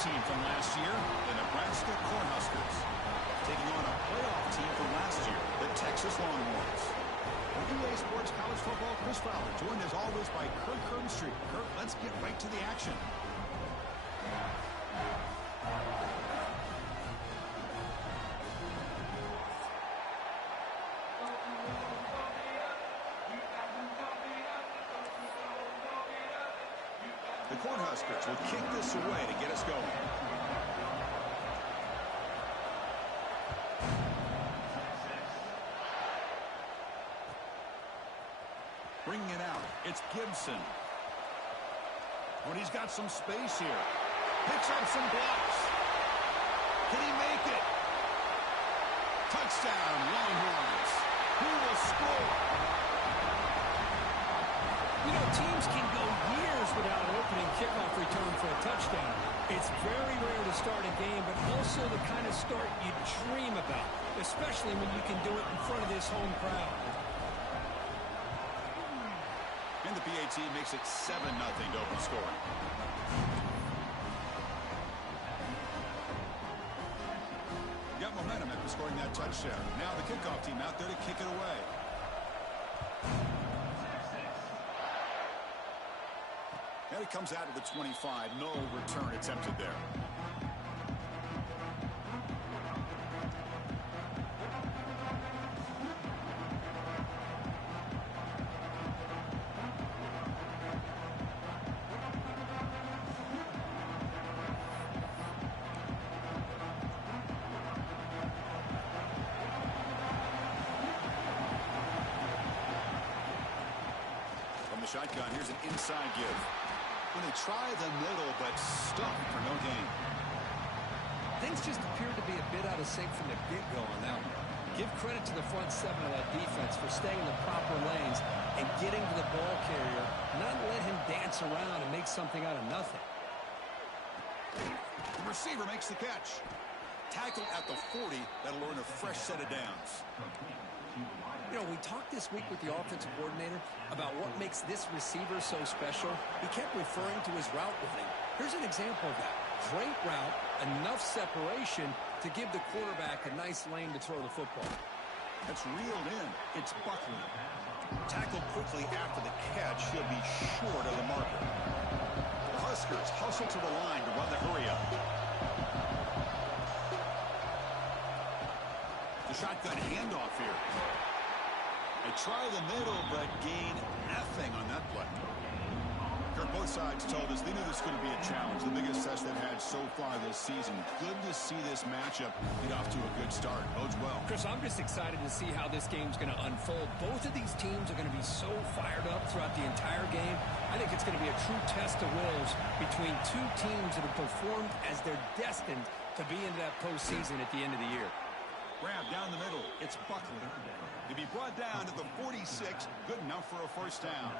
team from last year, the Nebraska Cornhuskers. Taking on a playoff team from last year, the Texas Longhorns. For EA Sports College Football, Chris Fowler, joined as always by Kirk Herbstreit. Kirk, let's get right to the action. The Cornhuskers will kick this away to get us going. Bringing it out, it's Gibson. But he's got some space here. Picks up some blocks. Can he make it? Touchdown, Longhorns. Who will score? You know, teams can go years without an opening kickoff return for a touchdown. It's very rare to start a game, but also the kind of start you dream about, especially when you can do it in front of this home crowd. And the PAT makes it 7-0 to open scoring. Got momentum after scoring that touchdown. Now the kickoff team out there to kick it away. And it comes out of the 25. No return attempted there. From the shotgun, here's an inside give. When they try the middle, but stuck for no gain. Things just appeared to be a bit out of sync from the get-go on that one. Give credit to the front seven of that defense for staying in the proper lanes and getting to the ball carrier, not let him dance around and make something out of nothing. The receiver makes the catch. Tackled at the 40. That'll earn a fresh set of downs. You know, we talked this week with the offensive coordinator about what makes this receiver so special. He kept referring to his route running. Here's an example of that. Great route, enough separation to give the quarterback a nice lane to throw the football. That's reeled in. It's Buckley. Tackled quickly after the catch. He'll be short of the marker. The Huskers hustle to the line to run the hurry up. The shotgun handoff here. They try the middle, but gain nothing on that play. Kirk, both sides told us they knew this was going to be a challenge, the biggest test they've had so far this season. Good to see this matchup get off to a good start. Bodes well. Chris, I'm just excited to see how this game's going to unfold. Both of these teams are going to be so fired up throughout the entire game. I think it's going to be a true test of wills between two teams that have performed as they're destined to be into that postseason at the end of the year. Grab down the middle. It's Buckley. To be brought down to the 46. Good enough for a first down.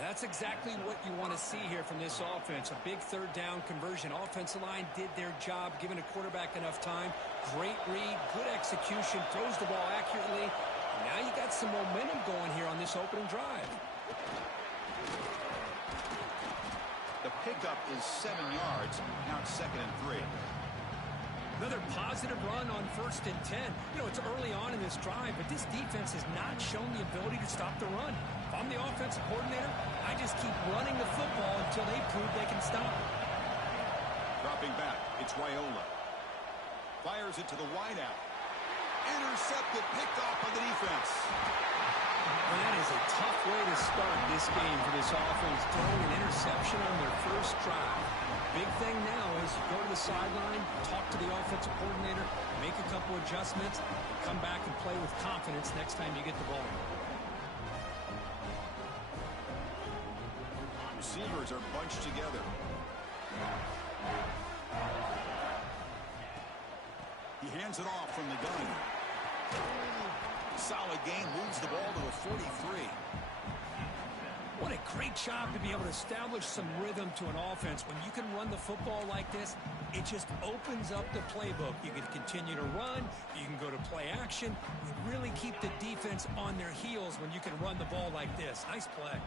That's exactly what you want to see here from this offense. A big third down conversion. Offensive line did their job, giving a quarterback enough time. Great read, good execution, throws the ball accurately. Now you got some momentum going here on this opening drive. The pickup is 7 yards. Now it's 2nd and 3. Another positive run on 1st and 10. You know, it's early on in this drive, but this defense has not shown the ability to stop the run. If I'm the offensive coordinator, I just keep running the football until they prove they can stop it. Dropping back, it's Raiola. Fires it to the wideout. Intercepted, picked off by the defense. Well, that is a tough way to start this game for this offense, throwing an interception on their first drive. Big thing now is go to the sideline, talk to the offensive coordinator, make a couple adjustments, and come back and play with confidence next time you get the ball. Receivers are bunched together. He hands it off from the gun. Solid game, moves the ball to the 43. What a great job to be able to establish some rhythm to an offense. When you can run the football like this, it just opens up the playbook. You can continue to run. You can go to play action. You really keep the defense on their heels when you can run the ball like this. Nice play.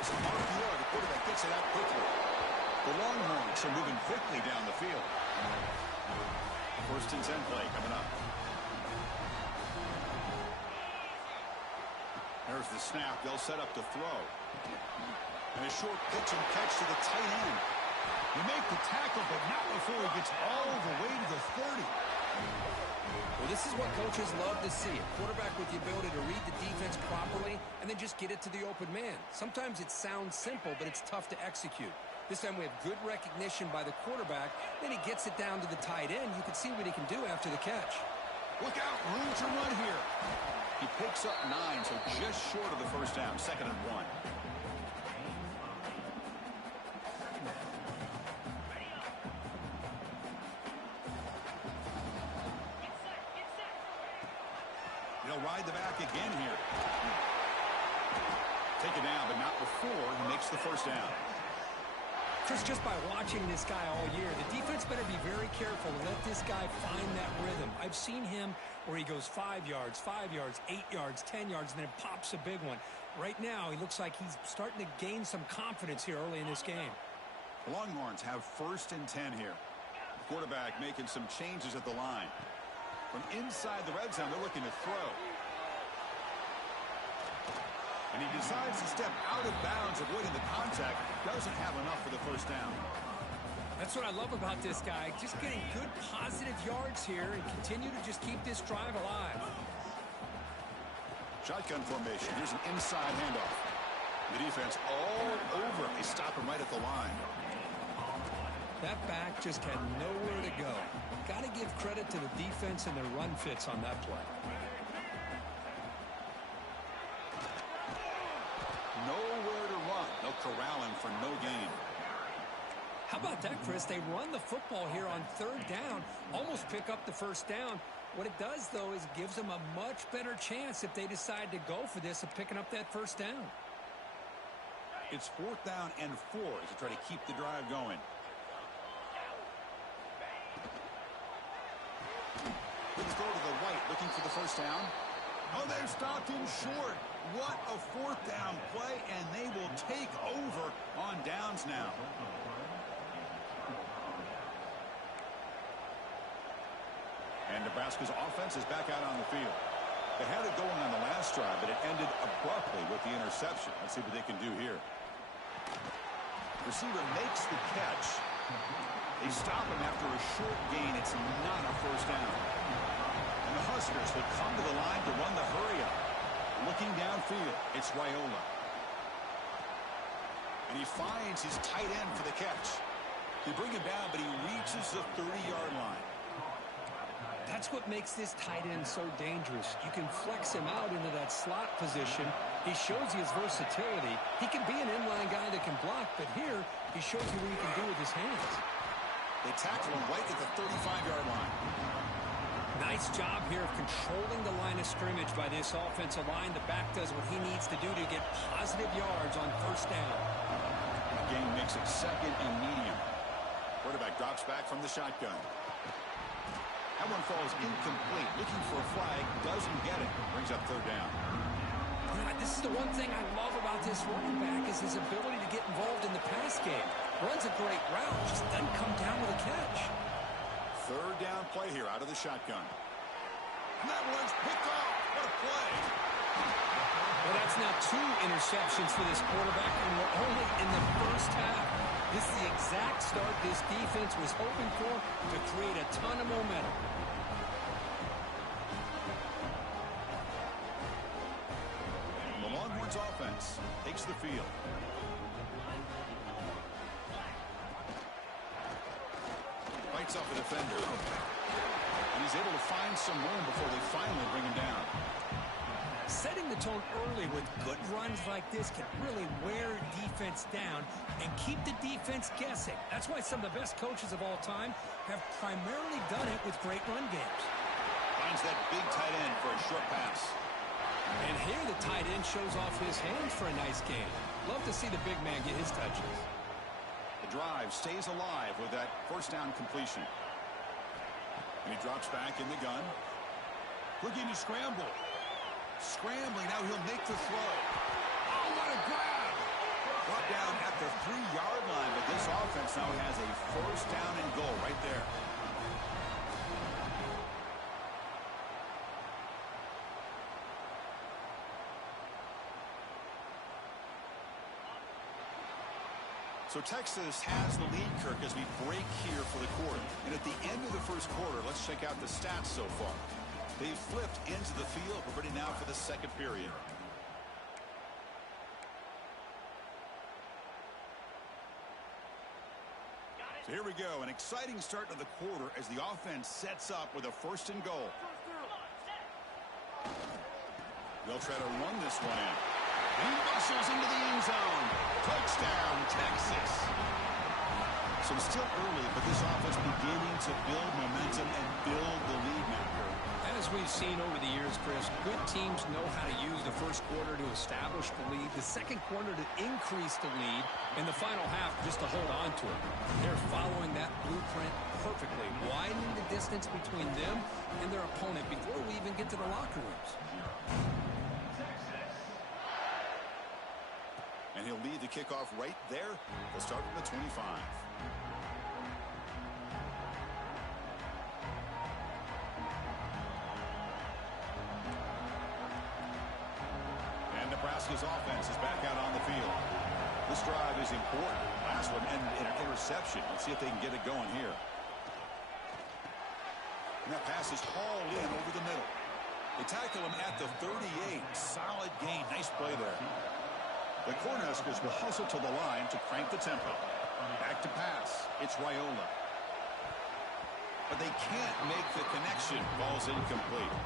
It's a mark the quarterback gets it out quickly. The Longhorns are moving quickly down the field. 1st and 10 play coming up. There's the snap. They'll set up to throw. And a short pitch and catch to the tight end. You make the tackle, but not before he gets all the way to the 30. Well, this is what coaches love to see. A quarterback with the ability to read the defense properly and then just get it to the open man. Sometimes it sounds simple, but it's tough to execute. This time we have good recognition by the quarterback. Then he gets it down to the tight end. You can see what he can do after the catch. Look out, room to run here. He picks up 9, so just short of the first down. 2nd and 1. He'll ride the back again here. Take it down, but not before he makes the first down. Chris, just by watching this guy all year, the defense better be very careful to let this guy find that rhythm. I've seen him where he goes 5 yards, 8 yards, 10 yards, and then pops a big one. Right now, he looks like he's starting to gain some confidence here early in this game. The Longhorns have 1st and 10 here. The quarterback making some changes at the line. From inside the red zone, they're looking to throw. And he decides to step out of bounds, avoiding the contact. Doesn't have enough for the first down. That's what I love about this guy. Just getting good positive yards here and continue to just keep this drive alive. Shotgun formation. Here's an inside handoff. The defense all over him. They stop him right at the line. That back just had nowhere to go. Got to give credit to the defense and their run fits on that play. Nowhere to run. They'll corral him for no gain. How about that, Chris? They run the football here on 3rd down, almost pick up the first down. What it does, though, is it gives them a much better chance if they decide to go for this of picking up that first down. It's 4th down and 4 to try to keep the drive going. Let's go to the right, looking for the first down. Oh, they've stopped him short. What a 4th down play, and they will take over on downs now. And Nebraska's offense is back out on the field. They had it going on the last drive, but it ended abruptly with the interception. Let's see what they can do here. Receiver makes the catch. They stop him after a short gain. It's not a first down. And the Huskers will come to the line to run the hurry-up. Looking downfield, it's Raiola. And he finds his tight end for the catch. They bring him down, but he reaches the 30-yard line. That's what makes this tight end so dangerous. You can flex him out into that slot position. He shows you his versatility. He can be an inline guy that can block, but here he shows you what he can do with his hands. They tackle him right at the 35-yard line. Nice job here of controlling the line of scrimmage by this offensive line. The back does what he needs to do to get positive yards on first down. The game makes it 2nd and medium. Quarterback drops back from the shotgun. That one falls incomplete. Looking for a flag. Doesn't get it. Brings up 3rd down. Yeah, this is the one thing I love about this running back is his ability to get involved in the pass game. Runs a great route. Just doesn't come down with a catch. 3rd down play here out of the shotgun. And that one's picked off. What a play. Well, that's now 2 interceptions for this quarterback, and we're only in the first half. This is the exact start this defense was hoping for to create a ton of momentum. The Longhorns offense takes the field. Fights up a defender. And he's able to find some room before they finally bring him down. Setting the tone early with good runs like this can really wear defense down and keep the defense guessing. That's why some of the best coaches of all time have primarily done it with great run games. Finds that big tight end for a short pass. And here the tight end shows off his hands for a nice game. Love to see the big man get his touches. The drive stays alive with that first down completion. And he drops back in the gun. Looking to scramble. Scrambling, now he'll make the throw. Oh, what a grab! Brought down at the 3-yard offense now has a first down and goal right there. So Texas has the lead, Kirk, as we break here for the quarter. And at the end of the first quarter, let's check out the stats so far. They've flipped into the field. We're ready now for the second period. So here we go. An exciting start to the quarter as the offense sets up with a first and goal. They'll try to run this one in. He muscles into the end zone. Touchdown, Texas. So it's still early, but this offense beginning to build momentum and build the lead now. As we've seen over the years, Chris, good teams know how to use the first quarter to establish the lead, the second quarter to increase the lead, and the final half just to hold on to it. They're following that blueprint perfectly, widening the distance between them and their opponent before we even get to the locker rooms. And he'll lead the kickoff right there. They'll start from the 25. And Nebraska's offense is back out on the field. This drive is important. Last one ended in an interception. Let's see if they can get it going here. And that pass is hauled in over the middle. They tackle him at the 38. Solid gain. Nice play there. The Cornhuskers will hustle to the line to crank the tempo. Back to pass. It's Raiola. But they can't make the connection. Ball's incomplete.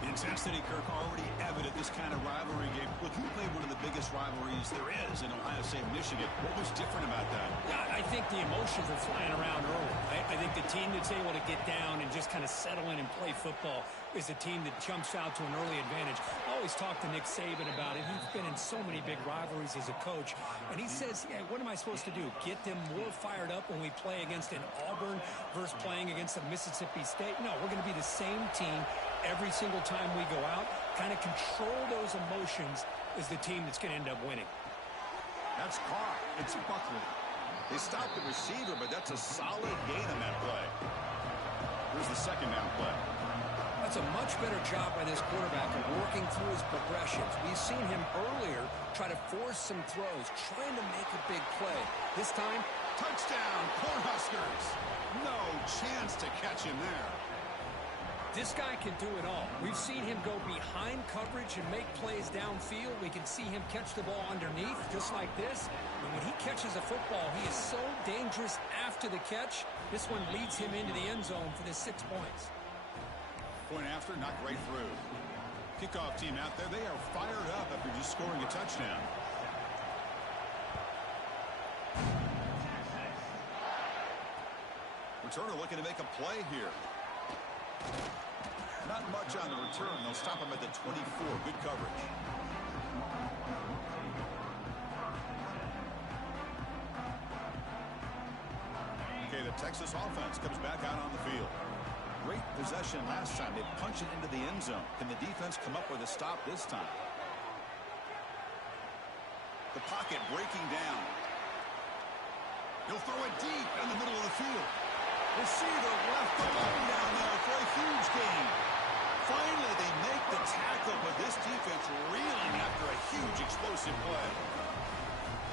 The intensity, Kirk, already evident this kind of rivalry game. Look, you played one of the biggest rivalries there is in Ohio State, Michigan. What was different about that? Yeah, I think the emotions are flying around early. I think the team that's able to get down and just kind of settle in and play football is a team that jumps out to an early advantage. I always talk to Nick Saban about it. He's been in so many big rivalries as a coach. And he says, yeah, what am I supposed to do? Get them more fired up when we play against an Auburn versus playing against a Mississippi State? No, we're going to be the same team every single time we go out. Kind of control those emotions is the team that's going to end up winning. That's caught. It's Buckley. They stopped the receiver, but that's a solid gain on that play. Here's the second down play. That's a much better job by this quarterback of working through his progressions. We've seen him earlier try to force some throws, trying to make a big play. This time, touchdown, Cornhuskers. No chance to catch him there. This guy can do it all. We've seen him go behind coverage and make plays downfield. We can see him catch the ball underneath, just like this. And when he catches a football, he is so dangerous after the catch. This one leads him into the end zone for the 6 points. Point after, knocked right through. Kickoff team out there, they are fired up after just scoring a touchdown. Returner looking to make a play here. Not much on the return. They'll stop him at the 24. Good coverage. Okay, the Texas offense comes back out on the field. Great possession last time. They punch it into the end zone. Can the defense come up with a stop this time? The pocket breaking down. He'll throw it deep in the middle of the field. Receiver left alone down there for a huge gain. Finally, they make the tackle, but this defense reeling after a huge explosive play.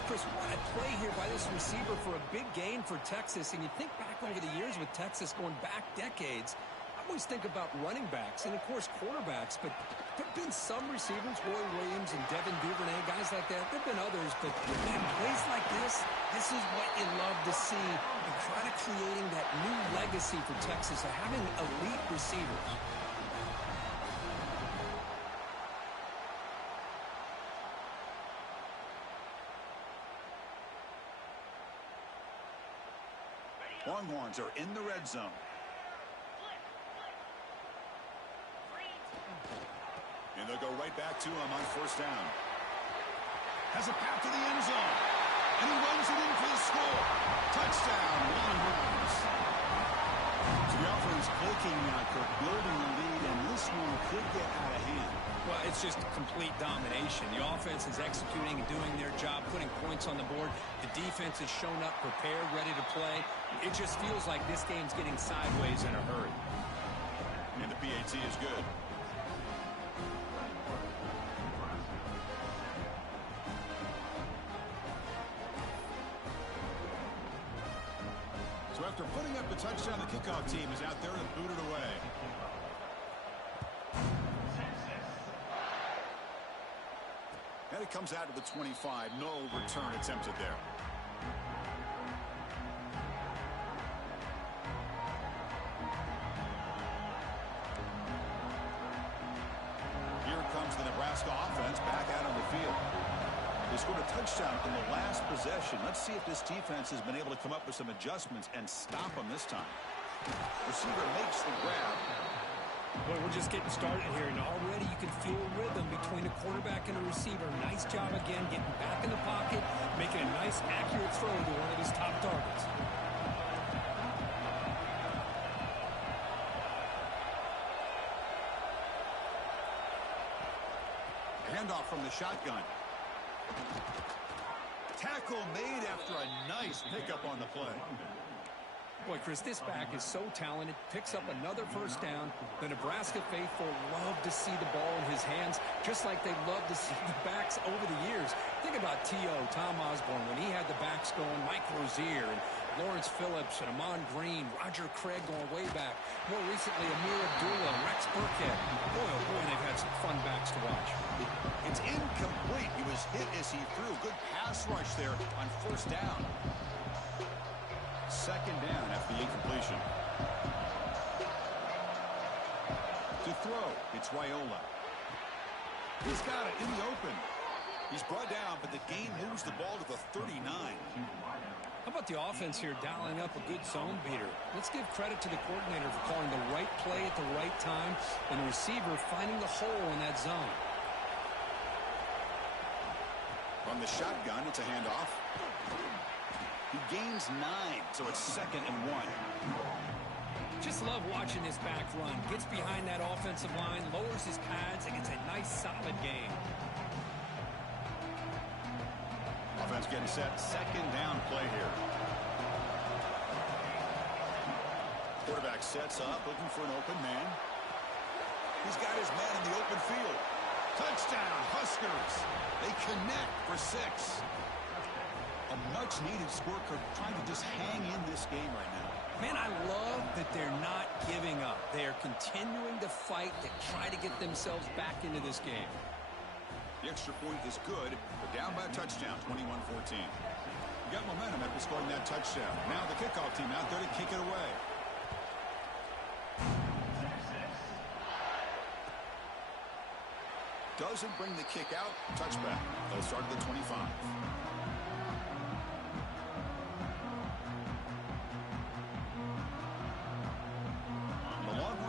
Chris, what a play here by this receiver for a big gain for Texas. And you think back over the years with Texas going back decades, I always think about running backs and, of course, quarterbacks. But there have been some receivers, Roy Williams and Devin Duvernay, guys like that. There have been others. But in plays like this is what you love to see. And kind of creating that new legacy for Texas of having elite receivers. Longhorns are in the red zone. And they'll go right back to him on first down. Has a path to the end zone. And he runs it in for the score. Touchdown, Longhorns. So the offense He's clicking now, Kirk, building the lead, and this one could get out of hand. Well, it's just complete domination. The offense is executing and doing their job, putting points on the board. The defense has shown up, prepared, ready to play. It just feels like this game's getting sideways in a hurry. And the PAT is good. So after putting up the touchdown, the kickoff team is out there to boot it away. And it comes out to the 25. No return attempted there. Here comes the Nebraska offense back out on the field. They scored a touchdown on the last possession. Let's see if this defense has been able to come up with some adjustments and stop them this time. Receiver makes the grab. Boy, we're just getting started here, and already you can feel a rhythm between the quarterback and the receiver. Nice job again, getting back in the pocket, making a nice, accurate throw to one of his top targets. Handoff from the shotgun. Tackle made after a nice pickup on the play. Boy, Chris, this back is so talented. Picks up another first down. The Nebraska faithful love to see the ball in his hands, just like they love to see the backs over the years. Think about T.O., Tom Osborne, when he had the backs going, Mike Rozier, and Lawrence Phillips, and Amon Green, Roger Craig going way back. More recently, Amir Abdullah, Rex Burkhead. Boy, oh boy, they've had some fun backs to watch. It's incomplete. He was hit as he threw. Good pass rush there on first down. Second down after the incompletion. To throw, it's Raiola. He's got it in the open. He's brought down, but the game moves the ball to the 39. How about the offense here dialing up a good zone beater? Let's give credit to the coordinator for calling the right play at the right time and the receiver finding the hole in that zone. From the shotgun, it's a handoff. He gains 9, so it's 2nd and 1. Just love watching this back run. Gets behind that offensive line, lowers his pads, and gets a nice, solid gain. Offense getting set. Second down play here. Quarterback sets up, looking for an open man. He's got his man in the open field. Touchdown, Huskers. They connect for 6. A much-needed score, trying to just hang in this game right now. Man, I love that they're not giving up. They are continuing to fight to try to get themselves back into this game. The extra point is good, but down by a touchdown, 21-14. You got momentum after scoring that touchdown. Now the kickoff team out there to kick it away. Doesn't bring the kick out. Touchback. They'll start at the 25.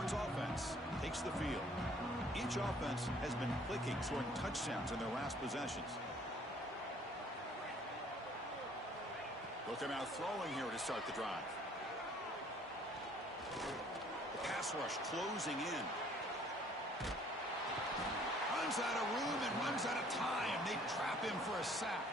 Offense takes the field. Each offense has been clicking, scoring touchdowns in their last possessions. They'll come out throwing here to start the drive. The pass rush closing in. Runs out of room and runs out of time. They trap him for a sack.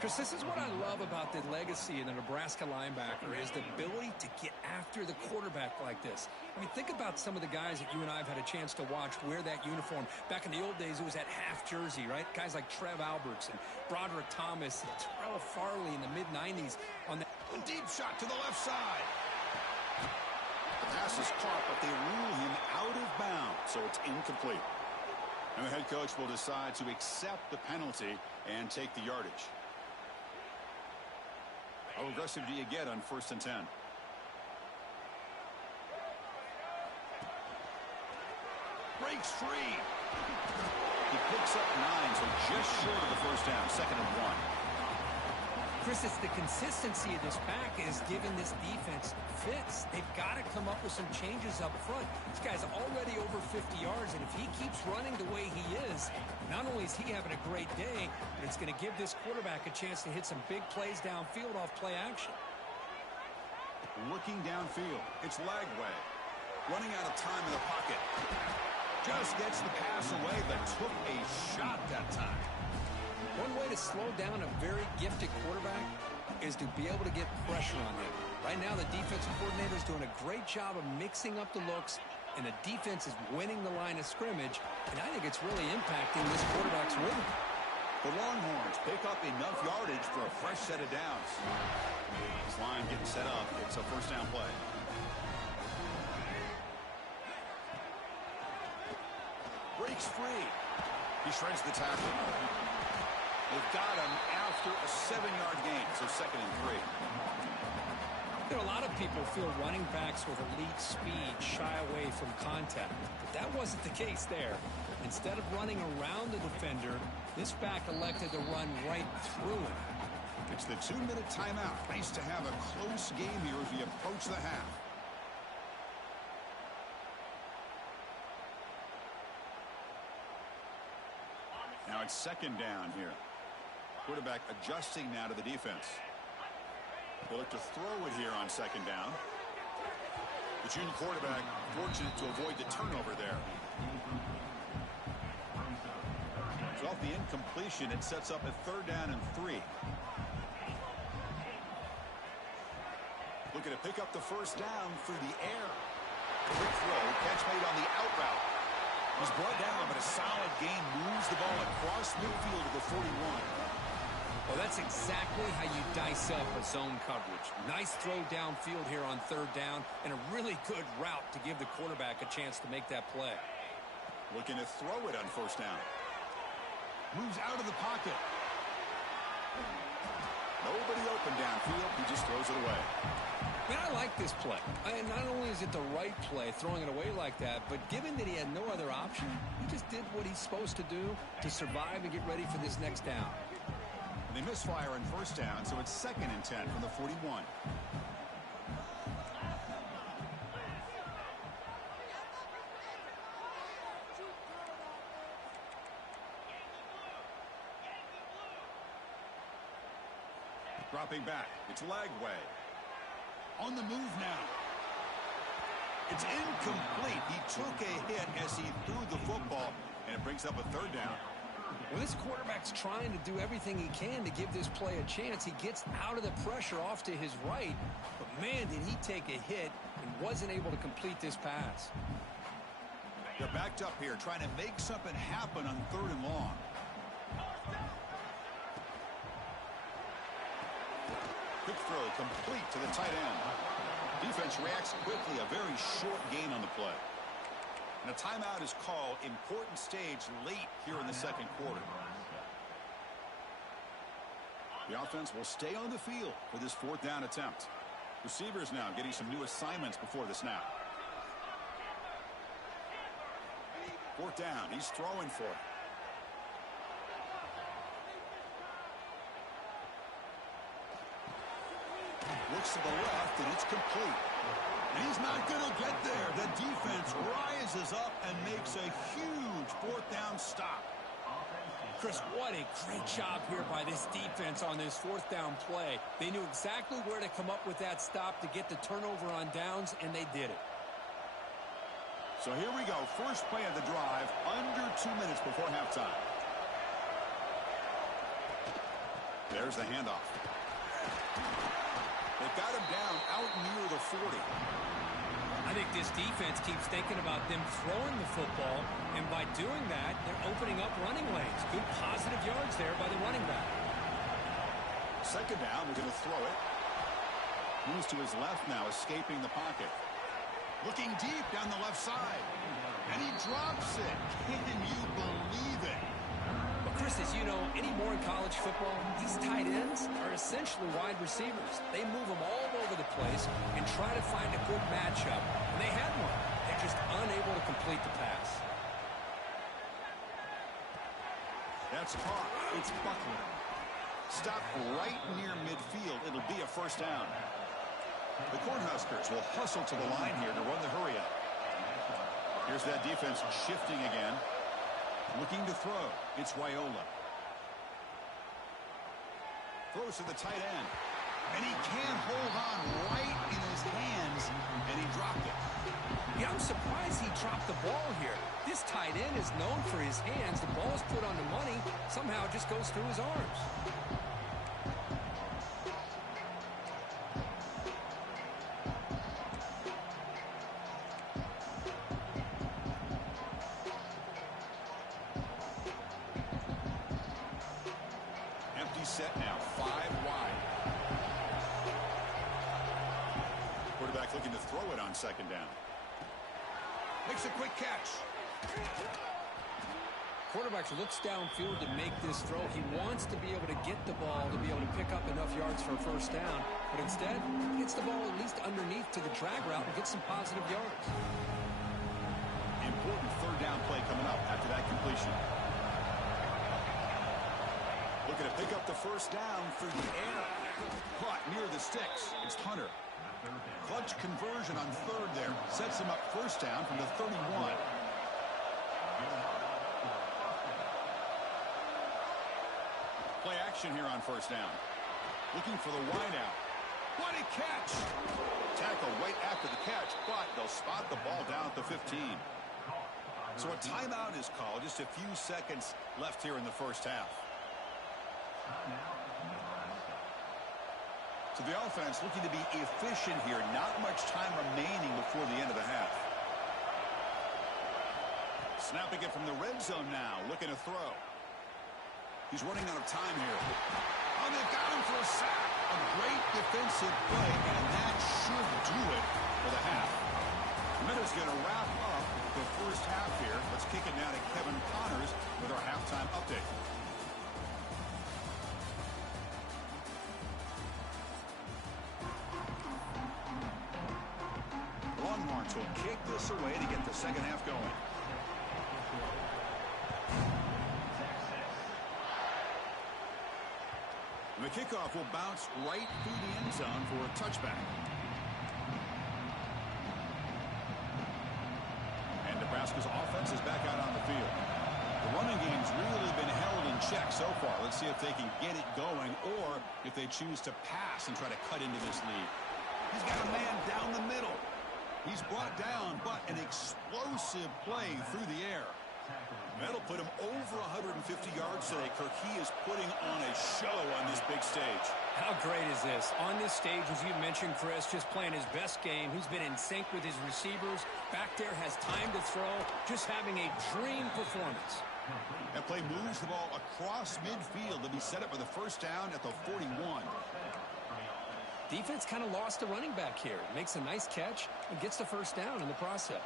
Because this is what I love about the legacy of the Nebraska linebacker is the ability to get after the quarterback like this. I mean, think about some of the guys that you and I have had a chance to watch wear that uniform. Back in the old days, it was that half jersey, right? Guys like Trev Alberts and Broderick Thomas and Terrell Farley in the mid-90s on that. A deep shot to the left side. The pass is caught, but they rule him out of bounds, so it's incomplete. And the head coach will decide to accept the penalty and take the yardage. How aggressive do you get on 1st and 10? Breaks free. He picks up 9, so just short of the first down. 2nd and 1. Chris, it's the consistency of this pack is giving this defense fits. They've got to come up with some changes up front. This guy's already over 50 yards, and if he keeps running the way he is, not only is he having a great day, but it's going to give this quarterback a chance to hit some big plays downfield off play action. Looking downfield, it's Lagway. Running out of time in the pocket. Just gets the pass away, but took a shot that time. One way to slow down a very gifted quarterback is to be able to get pressure on him. Right now, the defensive coordinator is doing a great job of mixing up the looks, and the defense is winning the line of scrimmage, and I think it's really impacting this quarterback's rhythm. The Longhorns pick up enough yardage for a fresh set of downs. This line getting set up. It's a first down play. Breaks free. He shreds the tackle. They've got him after a 7-yard gain, so 2nd and 3. You know, a lot of people feel running backs with elite speed shy away from contact, but that wasn't the case there. Instead of running around the defender, this back elected to run right through him. It's the 2-minute timeout. Nice to have a close game here as we approach the half. Now it's 2nd down here. Quarterback adjusting now to the defense. They'll look to throw it here on 2nd down. The junior quarterback fortunate to avoid the turnover there. So off the incompletion, it sets up a 3rd down and 3. Looking to pick up the first down through the air. Quick throw, catch made on the out route. He's brought down, but a solid gain moves the ball across midfield to the 41. Well, that's exactly how you dice up a zone coverage. Nice throw downfield here on 3rd down, and a really good route to give the quarterback a chance to make that play. Looking to throw it on 1st down. Moves out of the pocket. Nobody open downfield. He just throws it away. Man, I like this play. And not only is it the right play, throwing it away like that, but given that he had no other option, he just did what he's supposed to do to survive and get ready for this next down. They misfire on 1st down, so it's 2nd and 10 from the 41. Dropping back. It's Lagway. On the move now. It's incomplete. He took a hit as he threw the football, and it brings up a 3rd down. Well, this quarterback's trying to do everything he can to give this play a chance. He gets out of the pressure off to his right, but man, did he take a hit and wasn't able to complete this pass. They're backed up here, trying to make something happen on 3rd and long. Quick throw, complete to the tight end. Defense reacts quickly, a very short gain on the play. And a timeout is called. Important stage late here in the 2nd quarter. The offense will stay on the field for this 4th down attempt. Receivers now getting some new assignments before the snap. 4th down. He's throwing for it. Looks to the left, and it's complete. And he's not going to get there. The defense rises up and makes a huge 4th down stop. Chris, what a great job here by this defense on this 4th down play. They knew exactly where to come up with that stop to get the turnover on downs, and they did it. So here we go. First play of the drive, under 2 minutes before halftime. There's the handoff. They've got him down out near the 40. I think this defense keeps thinking about them throwing the football, and by doing that, they're opening up running lanes. Good positive yards there by the running back. 2nd down, we're going to throw it. Moves to his left now, escaping the pocket. Looking deep down the left side. And he drops it. Can you believe it? Well, Chris, as you know, anymore in college football, these tight ends are essentially wide receivers. They move them all over the place and try to find a good matchup. And they had one. They're just unable to complete the pass. That's caught. It's Buckler. Stopped right near midfield. It'll be a 1st down. The Cornhuskers will hustle to the line here to run the hurry up. Here's that defense shifting again. Looking to throw. It's Raiola. Throws to the tight end. And he can't hold on right in his hands. And he dropped it. Yeah, I'm surprised he dropped the ball here. This tight end is known for his hands. The ball is put on the money. Somehow it just goes through his arms. Empty set now, 5 wide. Quarterback looking to throw it on second down. Makes a quick catch. Quarterback looks downfield to make this throw. He wants to be able to get the ball to be able to pick up enough yards for a first down, but instead, he gets the ball at least underneath to the drag route and gets some positive yards. Important third down play coming up after that completion. Looking to pick up the first down through the air. Caught near the sticks. It's Hunter. Clutch conversion on third there. Sets him up first down from the 31. Play action here on first down. Looking for the wideout. What a catch! Tackle right after the catch, but they'll spot the ball down at the 15. So a timeout is called. Just a few seconds left here in the first half. So the offense looking to be efficient here. Not much time remaining before the end of the half. Snapping it from the red zone now. Looking to throw. He's running out of time here. Oh, they've got him for a sack. A great defensive play, and that should do it for the half. Minutes going to wrap up the first half here. Let's kick it now to Kevin Connors with our halftime update. Longhorns will kick this away to get the second half going. The kickoff will bounce right through the end zone for a touchback. And Nebraska's offense is back out on the field. The running game's really been held in check so far. Let's see if they can get it going or if they choose to pass and try to cut into this lead. He's got a man down the middle. He's brought down, but an explosive play through the air. That'll put him over 150 yards today. Kirk, he is putting on a show on this big stage. How great is this? On this stage, as you mentioned, Chris, just playing his best game. He's been in sync with his receivers. Back there, has time to throw. Just having a dream performance. That play moves the ball across midfield to be set up for the first down at the 41. Defense kind of lost the running back here. Makes a nice catch and gets the first down in the process.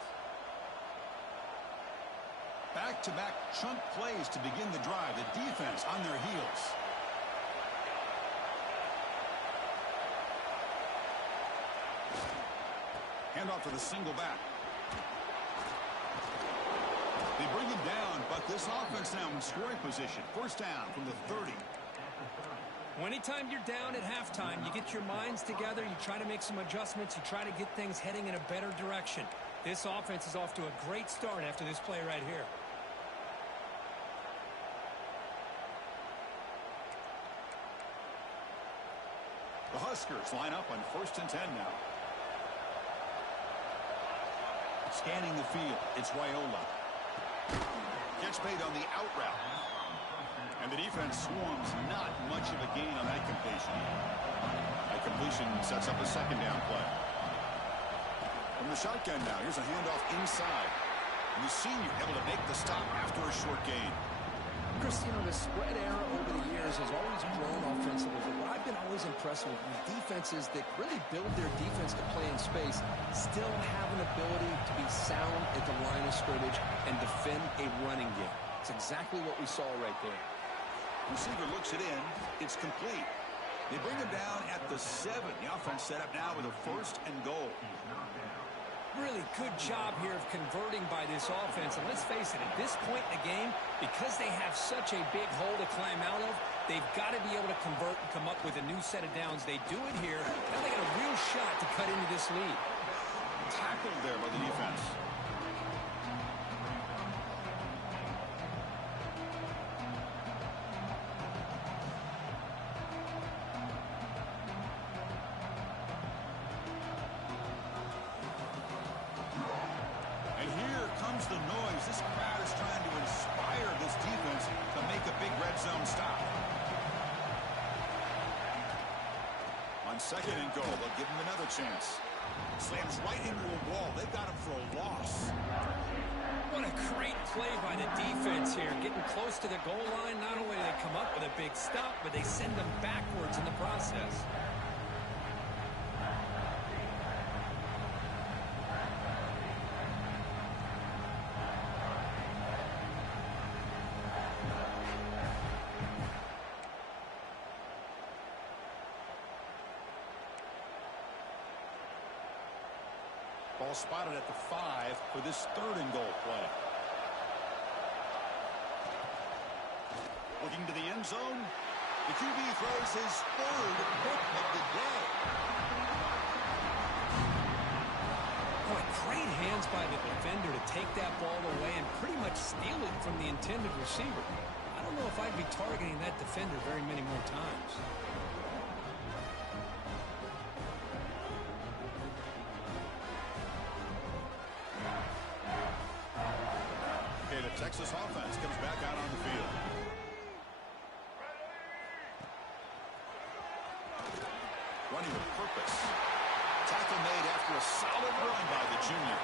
Back-to-back chunk plays to begin the drive. The defense on their heels. Handoff to the single back. They bring him down, but this offense now in scoring position. First down from the 30. Anytime you're down at halftime, you get your minds together, you try to make some adjustments, you try to get things heading in a better direction. This offense is off to a great start after this play right here. The Huskers line up on 1st and 10 now. Scanning the field, it's Raiola. Catch made on the out route. And the defense swarms, not much of a gain on that completion. That completion sets up a second down play. From the shotgun now, here's a handoff inside. And the senior able to make the stop after a short gain. Chris, you know, the spread era over the years has always grown offensively. But what I've been always impressed with defenses that really build their defense to play in space still have an ability to be sound at the line of scrimmage and defend a running game. It's exactly what we saw right there. Receiver looks it in. It's complete. They bring him down at the 7. The offense set up now with a 1st and goal. Really good job here of converting by this offense. And let's face it, at this point in the game, because they have such a big hole to climb out of, they've got to be able to convert and come up with a new set of downs. They do it here. Now they got a real shot to cut into this lead. Tackled there by the defense. On second and goal, they'll give him another chance. Slams right into a wall. They've got him for a loss. What a great play by the defense here. Getting close to the goal line, not only do they come up with a big stop, but they send them backwards in the process. Ball spotted at the 5 for this third and goal play. Looking to the end zone. The QB throws his third pick of the day. Boy, great hands by the defender to take that ball away and pretty much steal it from the intended receiver. I don't know if I'd be targeting that defender very many more times. Texas offense comes back out on the field. Running with purpose. Tackle made after a solid run by the junior.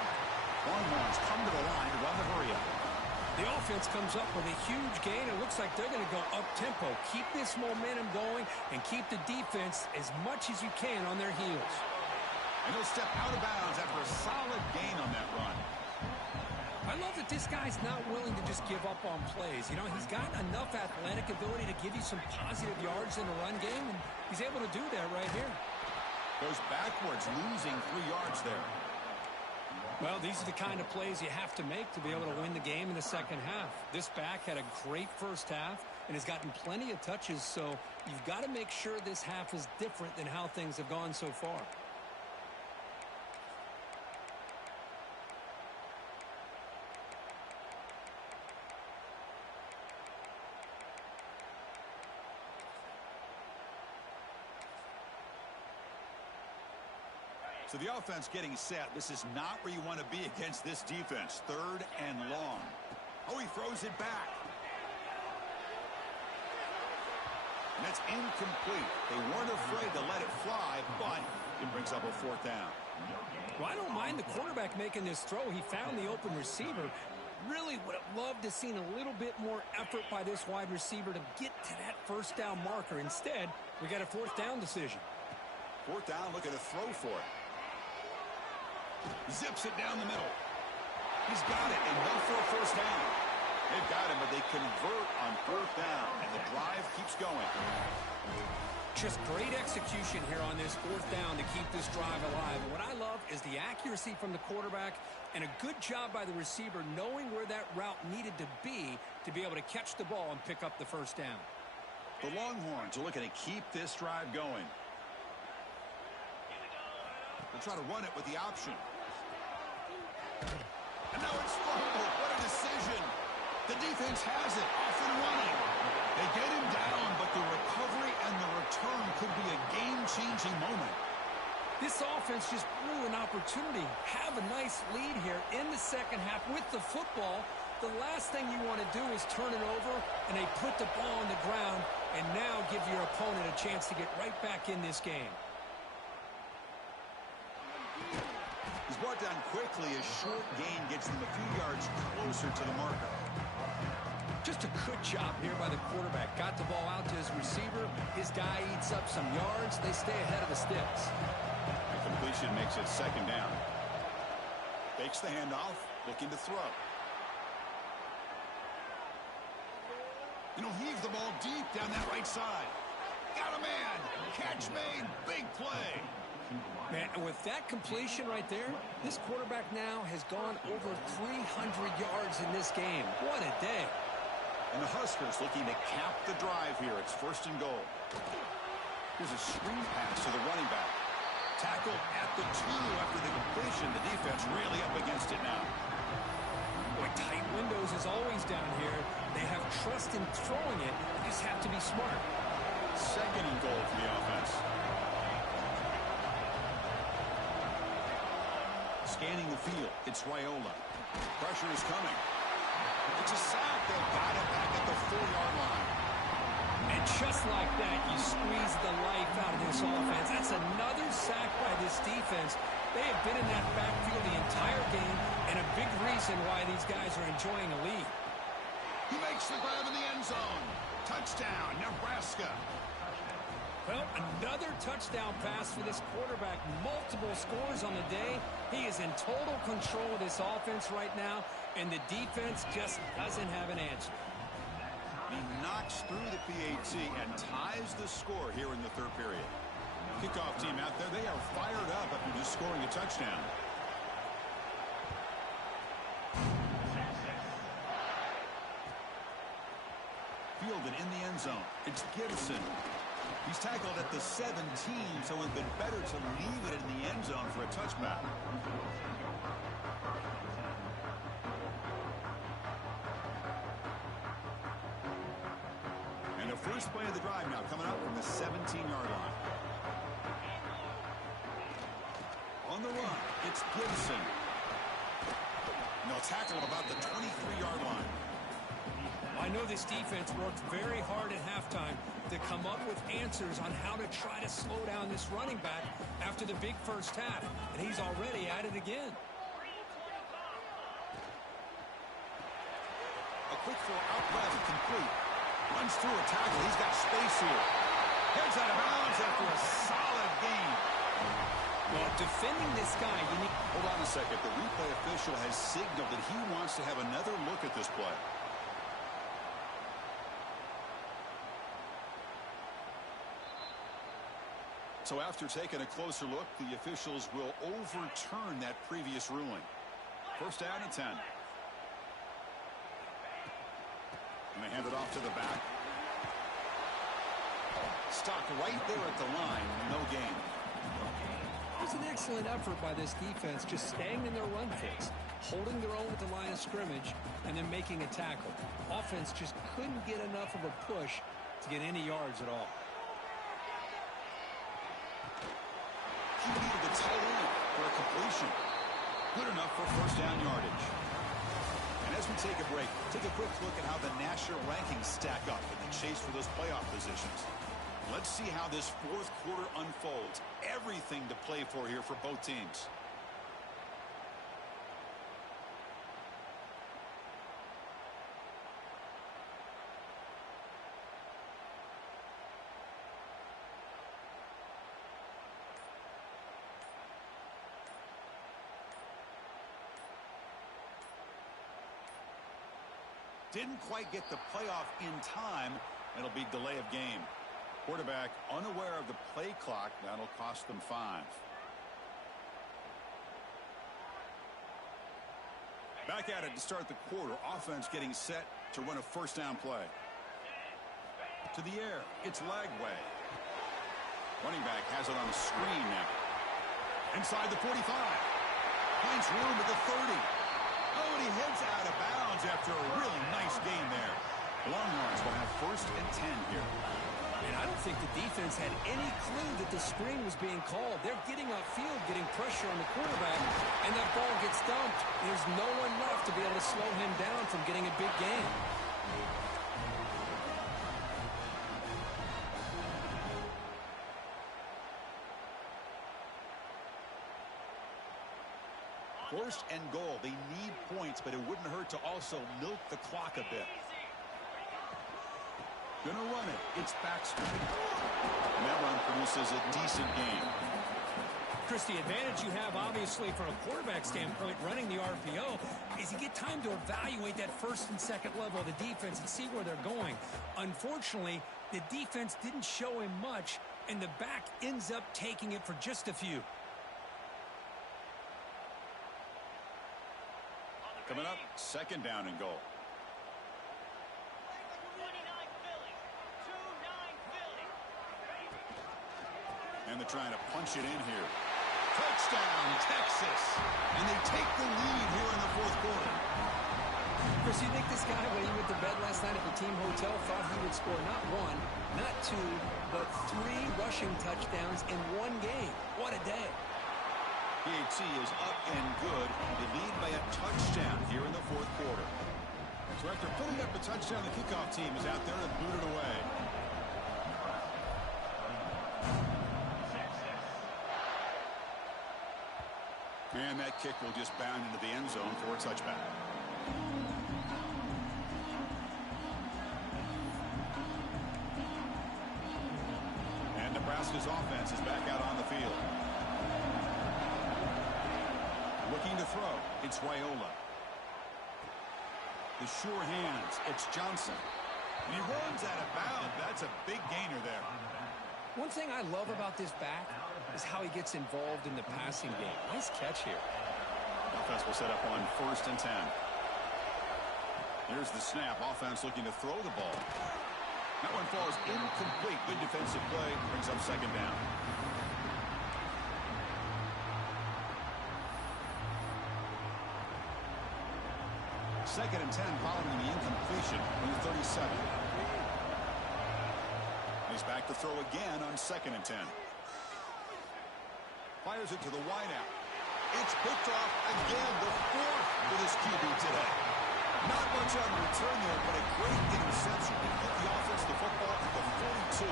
Longhorns come to the line to run the hurry-up. The offense comes up with a huge gain. It looks like they're going to go up-tempo. Keep this momentum going and keep the defense as much as you can on their heels. And he'll step out of bounds after a solid gain on that run. I love that this guy's not willing to just give up on plays. You know, he's got enough athletic ability to give you some positive yards in the run game, and he's able to do that right here. Goes backwards, losing 3 yards there. Well, these are the kind of plays you have to make to be able to win the game in the second half. This back had a great first half and has gotten plenty of touches, so you've got to make sure this half is different than how things have gone so far. So the offense getting set. This is not where you want to be against this defense. Third and long. Oh, he throws it back. And that's incomplete. They weren't afraid to let it fly, but it brings up a 4th down. Well, I don't mind the quarterback making this throw. He found the open receiver. Really would have loved to have seen a little bit more effort by this wide receiver to get to that first down marker. Instead, we got a 4th down decision. 4th down, looking to throw for it. Zips it down the middle. He's got it, enough for a first down. They've got him, but they convert on 4th down, and the drive keeps going. Just great execution here on this 4th down to keep this drive alive. And what I love is the accuracy from the quarterback and a good job by the receiver knowing where that route needed to be able to catch the ball and pick up the first down. The Longhorns are looking to keep this drive going. They'll try to run it with the option. And now it's fumbled. What a decision. The defense has it. Off and running. They get him down, but the recovery and the return could be a game-changing moment. This offense just blew an opportunity. Have a nice lead here in the second half with the football. The last thing you want to do is turn it over, and they put the ball on the ground and now give your opponent a chance to get right back in this game. He's brought down quickly. A short gain gets them a few yards closer to the marker. Just a good job here by the quarterback. Got the ball out to his receiver. His guy eats up some yards. They stay ahead of the sticks. The completion makes it 2nd down. Fakes the handoff, looking to throw. Heave the ball deep down that right side. Got a man. Catch made. Big play. Man, and with that completion right there, this quarterback now has gone over 300 yards in this game. What a day. And the Huskers looking to cap the drive here. It's 1st and goal. Here's a screen pass to the running back. Tackled at the 2 after the completion. The defense really up against it now. Boy, tight windows as always down here. They have trust in throwing it. They just have to be smart. 2nd and goal for the offense. Scanning the field, it's Raiola. Pressure is coming. It's a sack. They've got it back at the 4-yard line. And just like that, you squeeze the life out of this offense. That's another sack by this defense. They have been in that backfield the entire game, and a big reason why these guys are enjoying a lead. He makes the grab in the end zone. Touchdown, Nebraska. Well, another touchdown pass for this quarterback. Multiple scores on the day. He is in total control of this offense right now, and the defense just doesn't have an answer. He knocks through the PAT and ties the score here in the third period. Kickoff team out there, they are fired up after just scoring a touchdown. Fielded in the end zone. It's Gibson. He's tackled at the 17, so it would have been better to leave it in the end zone for a touchback. And the first play of the drive now coming up from the 17-yard line. On the run, it's Gibson. And they'll tackle him about the 23-yard line. I know this defense worked very hard at halftime to come up with answers on how to try to slow down this running back after the big first half, and he's already at it again. A quick throw out left, complete. Runs through a tackle. He's got space here. Heads out of bounds after a solid gain. Well, defending this guy, you need... Hold on a second. The replay official has signaled that he wants to have another look at this play. So after taking a closer look, the officials will overturn that previous ruling. First down and 10. And they hand it off to the back. Stopped right there at the line. No gain. It was an excellent effort by this defense, just staying in their run fix, holding their own at the line of scrimmage, and then making a tackle. Offense just couldn't get enough of a push to get any yards at all. He needed the tight end for a completion. Good enough for first down yardage. And as we take a break, take a quick look at how the national rankings stack up in the chase for those playoff positions. Let's see how this fourth quarter unfolds. Everything to play for here for both teams. Didn't quite get the playoff in time. It'll be delay of game. Quarterback unaware of the play clock. That'll cost them 5. Back at it to start the quarter. Offense getting set to run a first down play. To the air. It's Lagway. Running back has it on the screen now. Inside the 45. Finds room at the 30. Oh, and he heads out of bounds after a really nice gain there. Longhorns will have first and 10 here. And I don't think the defense had any clue that the screen was being called. They're getting upfield, getting pressure on the quarterback, and that ball gets dumped. There's no one left to be able to slow him down from getting a big gain. First and goal. They need points, but it wouldn't hurt to also milk the clock a bit. Gonna run it. It's Baxter. And that run produces a decent gain. Chris, the advantage you have, obviously, from a quarterback standpoint, running the RPO, is you get time to evaluate that first and second level of the defense and see where they're going. Unfortunately, the defense didn't show him much, and the back ends up taking it for just a few. Coming up, second down and goal. And they're trying to punch it in here. Touchdown, Texas. And they take the lead here in the fourth quarter. Chris, you think this guy, when he went to bed last night at the team hotel, thought he would score not 1, not 2, but 3 rushing touchdowns in one game? What a day. PAT is up and good. They lead by a touchdown here in the fourth quarter. So after putting up a touchdown, the kickoff team is out there to boot it away. And that kick will just bound into the end zone for a touchback. And Nebraska's offense is back out on the field. Looking to throw. It's Raiola. The sure hands. It's Johnson. And he runs out of bounds. That's a big gainer there. One thing I love about this back is how he gets involved in the passing game. Nice catch here. Offense will set up on 1st and 10. Here's the snap. Offense looking to throw the ball. That one falls incomplete. Good defensive play. Brings up 2nd down. Second and 10 following the incompletion from the 37. He's back to throw again on 2nd and 10. Fires it to the wideout. It's picked off again, the 4th for this QB today. Not much on the return there, but a great interception to get the offense the football at the 42.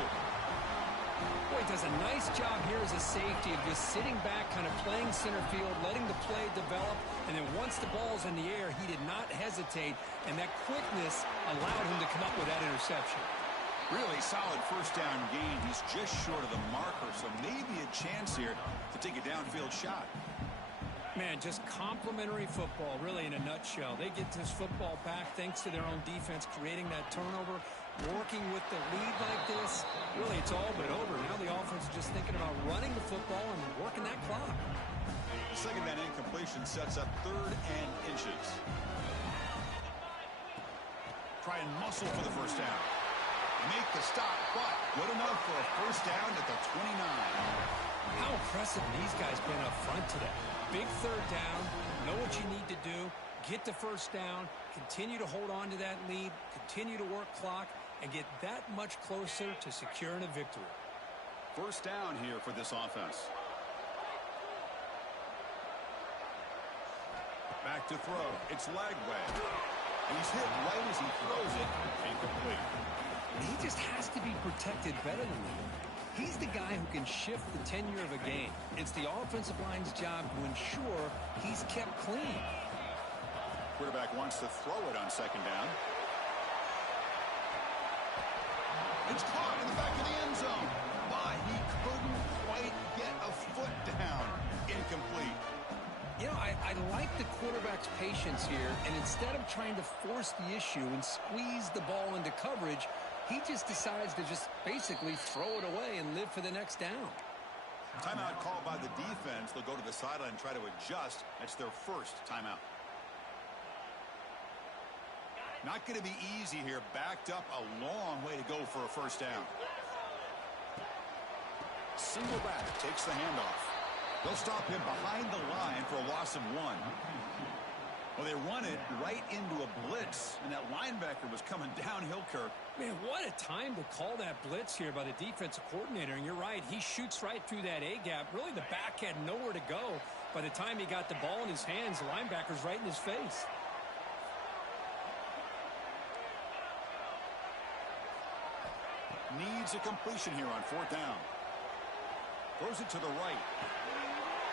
Boy, he does a nice job here as a safety of just sitting back, kind of playing center field, letting the play develop, and then once the ball's in the air, he did not hesitate, and that quickness allowed him to come up with that interception. Really solid 1st down gain. He's just short of the marker, so maybe a chance here to take a downfield shot. Man, just complimentary football, really, in a nutshell. They get this football back thanks to their own defense, creating that turnover, working with the lead like this. Really, it's all but over. Now the offense is just thinking about running the football and working that clock. The 2nd down incompletion sets up 3rd and inches. Try and muscle for the 1st down. Make the stop, but good enough for a 1st down at the 29. How impressive these guys been up front today. Big 3rd down, know what you need to do, get the 1st down, continue to hold on to that lead, continue to work clock, and get that much closer to securing a victory. 1st down here for this offense. Back to throw. It's Lagway. He's hit right as he throws it. Incomplete. He just has to be protected better than that. He's the guy who can shift the tenure of a game. It's the offensive line's job to ensure he's kept clean. Quarterback wants to throw it on 2nd down. It's caught in the back of the end zone, but he couldn't quite get a foot down. Incomplete. You know, I like the quarterback's patience here, and instead of trying to force the issue and squeeze the ball into coverage, he just decides to just basically throw it away and live for the next down. Timeout called by the defense. They'll go to the sideline and try to adjust. That's their 1st timeout. Not going to be easy here. Backed up a long way to go for a 1st down. Single back takes the handoff. They'll stop him behind the line for a loss of 1. Well, they run it right into a blitz, and that linebacker was coming downhill, Kirk. Man, what a time to call that blitz here by the defensive coordinator. And you're right, he shoots right through that A-gap. Really, the back had nowhere to go. By the time he got the ball in his hands, the linebacker's right in his face. Needs a completion here on 4th down. Throws it to the right.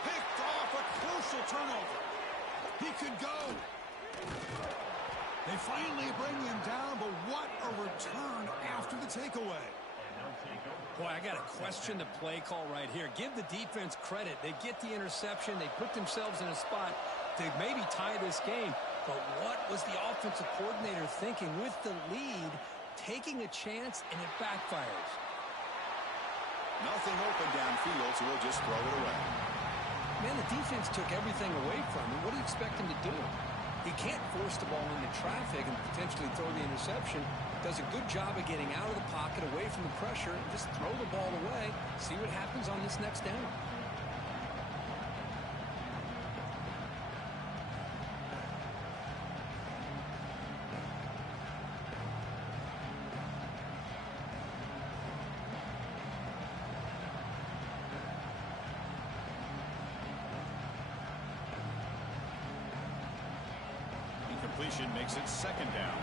Picked off, a crucial turnover. He could go. They finally bring him down, but what a return after the takeaway. Boy, I got to question the play call right here. Give the defense credit. They get the interception. They put themselves in a spot to maybe tie this game. But what was the offensive coordinator thinking with the lead, taking a chance, and it backfires? Nothing open downfield, so we'll just throw it away. Man, the defense took everything away from him. What do you expect him to do? He can't force the ball into traffic and potentially throw the interception. Does a good job of getting out of the pocket, away from the pressure, and just throw the ball away. See what happens on this next down. Completion makes it 2nd down.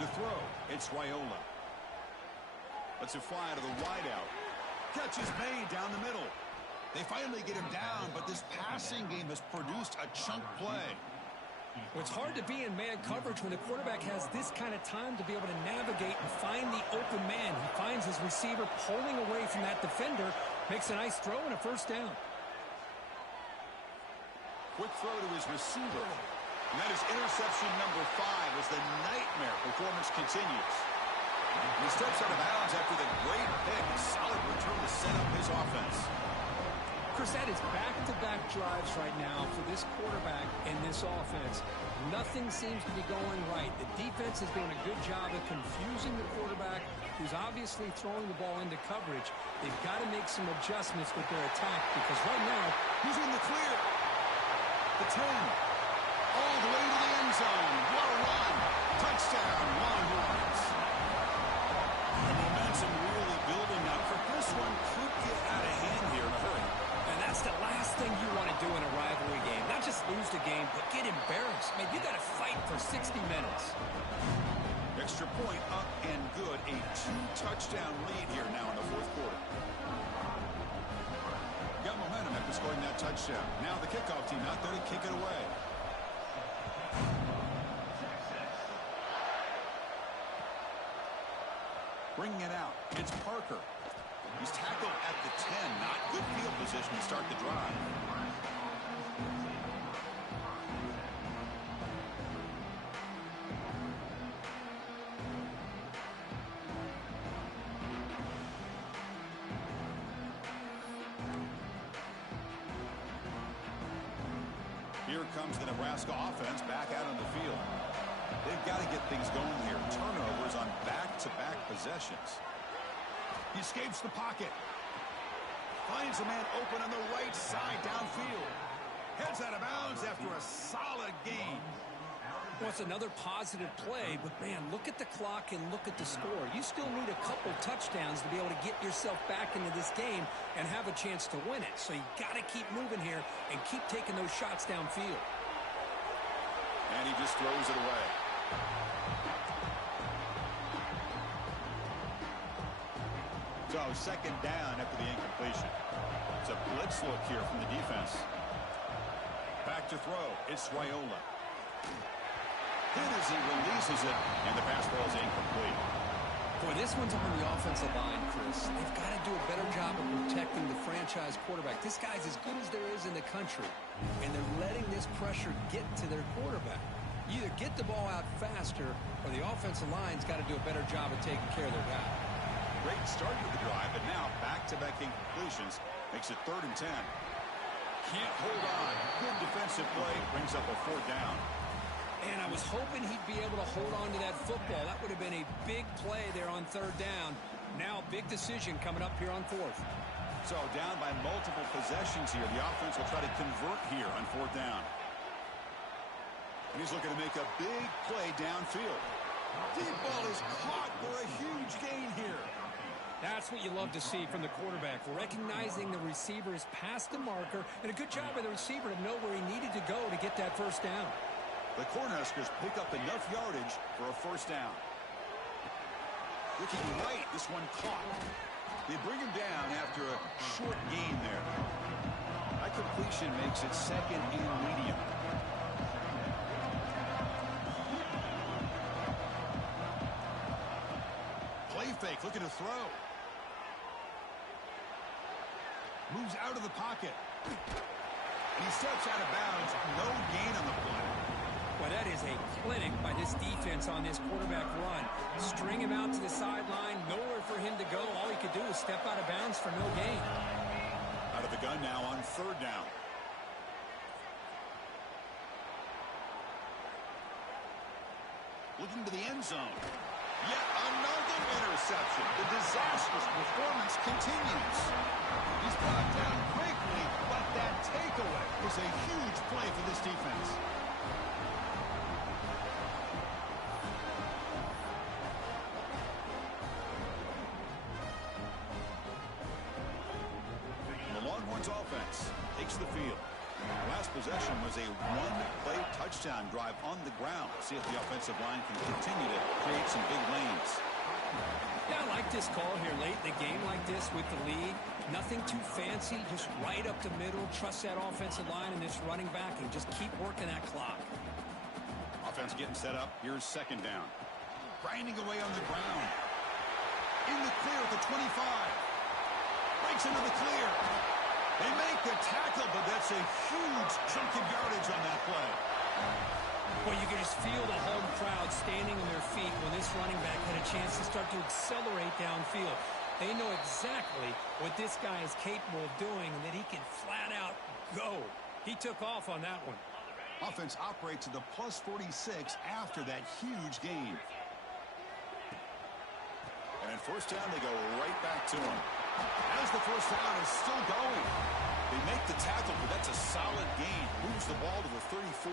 To throw, it's Raiola. Lets it fly to the wideout. Catch is made down the middle. They finally get him down, but this passing game has produced a chunk play. Well, it's hard to be in man coverage when the quarterback has this kind of time to be able to navigate and find the open man. He finds his receiver pulling away from that defender, makes a nice throw and a first down. Quick throw to his receiver. And that is interception number 5 as the nightmare performance continues. And he steps out of bounds after the great pick. A solid return to set up his offense. Chris, that is back-to-back drives right now for this quarterback and this offense. Nothing seems to be going right. The defense is doing a good job of confusing the quarterback, who's obviously throwing the ball into coverage. They've got to make some adjustments with their attack because right now, he's in the clear. The 10. All the way to the end zone. What a run. Touchdown, Longhorns. The momentum really building now. For this one could get out of hand here in a hurry. And that's the last thing you want to do in a rivalry game. Not just lose the game, but get embarrassed. Man, you got to fight for 60 minutes. Extra point up and good. A 2-touchdown lead here now in the fourth quarter. Got momentum after scoring that touchdown. Now the kickoff team out there to kick it away. Bringing it out. It's Parker. He's tackled at the 10. Not good field position to start the drive. Here comes the Nebraska offense back out on the field. They've got to get things going here. Turnovers on back-to-back possessions. He escapes the pocket. Finds a man open on the right side downfield. Heads out of bounds after a solid gain. Well, it's another positive play, but, man, look at the clock and look at the score. You still need a couple touchdowns to be able to get yourself back into this game and have a chance to win it. So you got to keep moving here and keep taking those shots downfield. And he just throws it away. So second down after the incompletion. It's a blitz look here from the defense. Back to throw. It's Raiola. Hit as he releases it, and the pass ball is incomplete. Boy, this one's on the offensive line, Chris. They've got to do a better job of protecting the franchise quarterback. This guy's as good as there is in the country, and they're letting this pressure get to their quarterback. You either get the ball out faster, or the offensive line's got to do a better job of taking care of their guy. Great start to the drive, but now back-to-back incompletions makes it 3rd and 10. Can't hold on. Good defensive play. Brings up a 4th down. And I was hoping he'd be able to hold on to that football. That would have been a big play there on 3rd down. Now big decision coming up here on 4th. So down by multiple possessions here. The offense will try to convert here on 4th down. And he's looking to make a big play downfield. Deep ball is caught for a huge gain here. That's what you love to see from the quarterback, recognizing the receiver is past the marker, and a good job by the receiver to know where he needed to go to get that first down. The Cornhuskers pick up enough yardage for a first down. Looking right, this one caught. They bring him down after a short gain there. That completion makes it 2nd and medium. Play fake, looking to throw. Moves out of the pocket. And he steps out of bounds. No gain on the play. Well, that is a clinic by this defense on this quarterback run. String him out to the sideline, nowhere for him to go. All he could do is step out of bounds for no gain. Out of the gun now on 3rd down. Looking to the end zone. Yet another interception. The disastrous performance continues. He's brought down quickly, but that takeaway was a huge play for this defense. The Longhorns offense takes the field. Last possession was a 1-play touchdown drive on the ground. See if the offensive line can continue to create some big lanes. Yeah, I like this call here late in the game like this with the lead. Nothing too fancy, just right up the middle. Trust that offensive line and this running back and just keep working that clock. Offense getting set up. Here's second down. Grinding away on the ground. In the clear at the 25. Breaks into the clear. They make the tackle, but that's a huge chunk of yardage on that play. Well, you can just feel the home crowd standing on their feet when this running back had a chance to start to accelerate downfield. They know exactly what this guy is capable of doing and that he can flat out go. He took off on that one. Offense operates at the plus 46 after that huge gain. And at first down, they go right back to him. As the first down is still going. They make the tackle, but that's a solid gain. Moves the ball to the 34.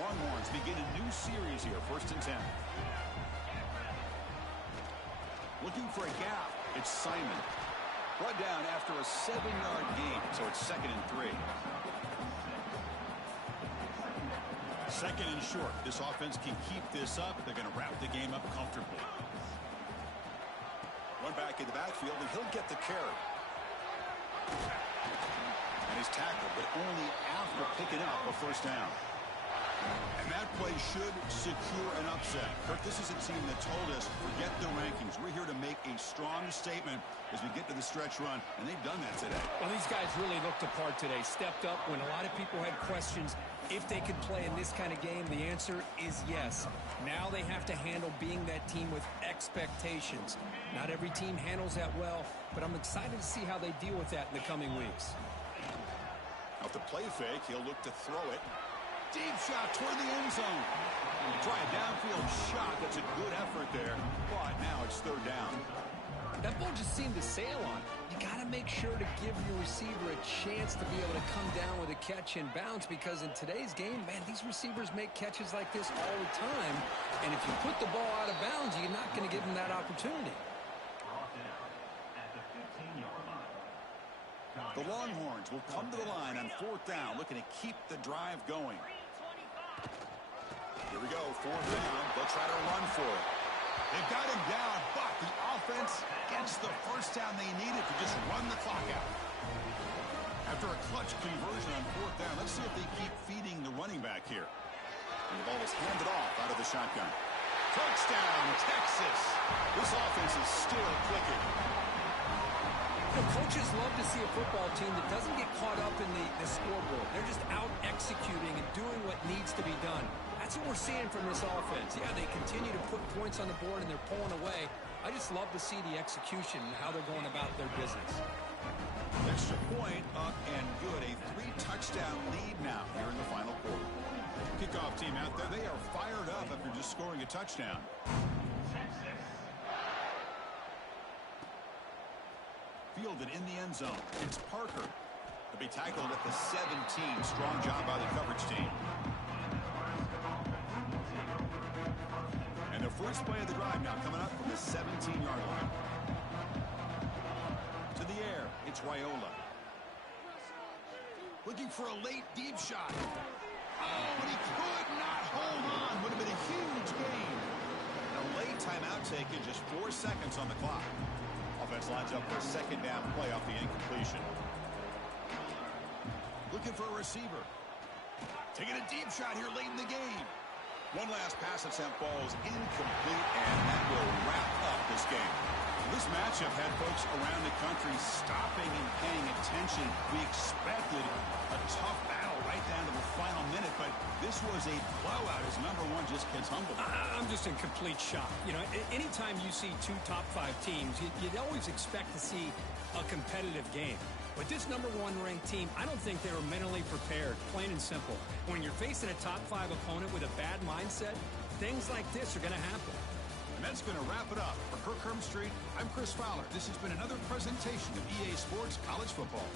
Longhorns begin a new series here, 1st and 10. Looking for a gap. It's Simon. Brought down after a 7-yard gain, so it's 2nd and 3. 2nd and short. This offense can keep this up. They're going to wrap the game up comfortably. One back in the backfield, and he'll get the carry. And he's tackled, but only after picking up a first down. And that play should secure an upset. Kirk, this is a team that told us, forget the rankings. We're here to make a strong statement as we get to the stretch run, and they've done that today. Well, these guys really looked apart today. Stepped up when a lot of people had questions if they could play in this kind of game. The answer is yes. Now they have to handle being that team with expectations. Not every team handles that well, but I'm excited to see how they deal with that in the coming weeks. Off the play fake, he'll look to throw it. Deep shot toward the end zone. Try a downfield shot. That's a good effort there. But now it's 3rd down. That ball just seemed to sail on. You got to make sure to give your receiver a chance to be able to come down with a catch and bounce, because in today's game, man, these receivers make catches like this all the time. And if you put the ball out of bounds, you're not going to give them that opportunity. The Longhorns will come to the line on 4th down, looking to keep the drive going. Here we go, 4th down. They'll try to run for it. They've got him down, but the offense gets the first down they needed to just run the clock out. After a clutch conversion on 4th down, let's see if they keep feeding the running back here. And the ball is handed off out of the shotgun. Touchdown, Texas. This offense is still clicking. You know, coaches love to see a football team that doesn't get caught up in the scoreboard. They're just out executing and doing what needs to be done. That's what we're seeing from this offense. Yeah, they continue to put points on the board and they're pulling away. I just love to see the execution and how they're going about their business. Extra point up and good. A 3-touchdown lead now here in the final quarter. Kickoff team out there. They are fired up after just scoring a touchdown. Fielded in the end zone. It's Parker. He'll be tackled at the 17. Strong job by the coverage team. And the first play of the drive now coming up from the 17-yard line. To the air. It's Raiola. Looking for a late deep shot. Oh, but he could not hold on. Would have been a huge gain. A late timeout taken, just 4 seconds on the clock. Offense lines up for a 2nd down play off the incompletion. Looking for a receiver. Taking a deep shot here late in the game. One last pass attempt falls incomplete, and that will wrap up this game. This matchup had folks around the country stopping and paying attention. We expected a tough battle right down to the final minute, but this was a blowout as number 1 just gets humbled. I'm just in complete shock. You know, anytime you see 2 top 5 teams, you'd always expect to see a competitive game. But this number 1 ranked team, I don't think they were mentally prepared, plain and simple. When you're facing a top 5 opponent with a bad mindset, things like this are going to happen. And that's going to wrap it up. For Kirk Street, I'm Chris Fowler. This has been another presentation of EA Sports College Football.